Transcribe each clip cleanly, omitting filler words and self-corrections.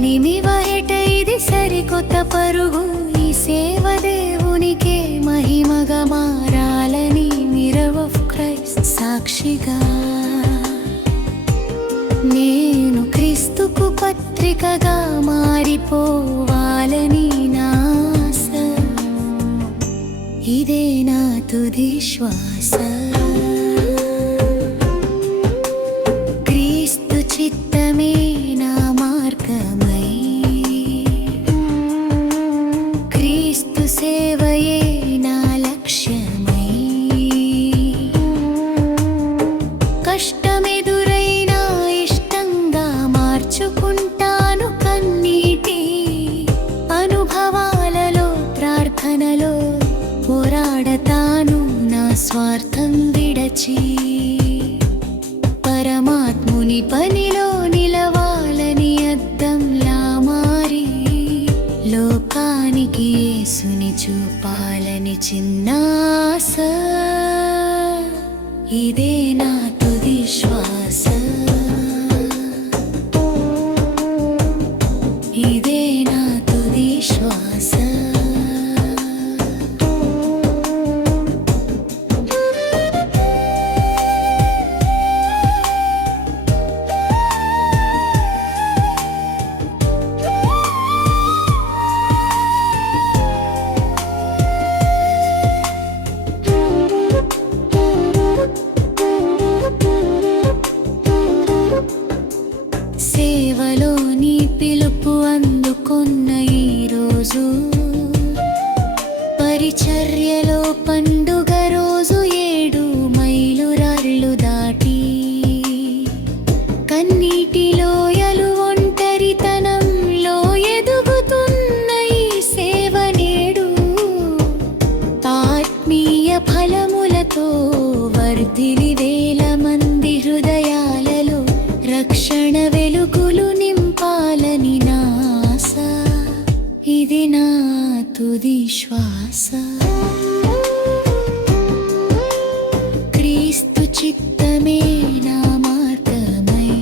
ఎనిమివహెట ఇది సరికొత్త పరుగు, ఈ సేవ దేవునికే మహిమగా మారాలని మిర్రర్ ఆఫ్ క్రైస్ట్ సాక్షిగా. నేను క్రీస్తుకు పత్రికగా మారిపోవాలని నా ఆశ, ఇదే నా తుది శ్వాస. క్రీస్తు చిత్తమే నా మార్గమై, క్రీస్తు సేవయే నా లక్ష్యమై. కష్టమెదురైనా ఇష్టంగా మార్చుకుంటాను కన్నీటి అనుభవాలలో, ప్రార్థనలో పోరాడతాను నా స్వార్థం విడచి. పరమాత్ముని పనిలో నిలవాలని అద్దంలా మారి, లోకానికి యేసుని చూపాలని చిన్న ఆశ, ఇదే నా తుది శ్వాస, ఇదే నా తుది శ్వాస. సేవలో నీ పిలుపు అందుకున్న ఈరోజు, పరిచర్యలో పండుగ రోజు 7 మైలురాళ్ళు దాటి, కన్నీటి లోయలు ఒంటరితనంలో ఎదుగుతున్న ఈ సేవ నేడు ఆత్మీయ ఫలములతో వర్ధిలి వేల మంది హృదయాలలో రక్షణ వెలుగులు నింపాలని నా ఆశ, ఇది నా తుది శ్వాస. క్రీస్తు చిత్తమే నా మార్గమై,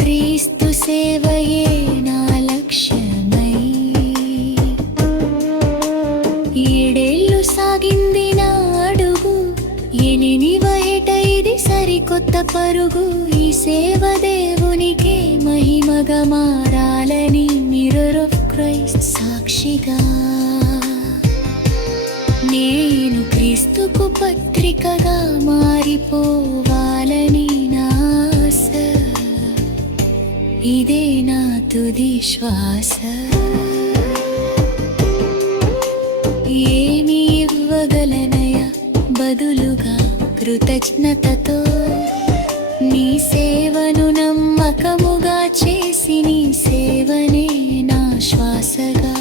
క్రీస్తు సేవయే నా లక్ష్యమై. 7 ఏళ్ళు సాగింది నా అడుగు, 8వహెట ఇది సరికొత్త పరుగు, ఈ సేవ దేవునికే మహిమగా మారాలని మిర్రర్ ఆఫ్ క్రైస్ట్ సాక్షిగా. నేను క్రీస్తుకు పత్రికగా మారిపోవాలని నా ఆశ, ఇదే నా తుది శ్వాస. ఏమి ఇవ్వగలనయ బదులుగా కృతజ్ఞతతో, నీ సేవను నమ్మకముగా చేసి, నీ సేవనే నా శ్వాసగా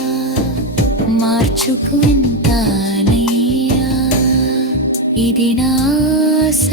మార్చుకుంటానయ్యా, ఇది నా ఆశ.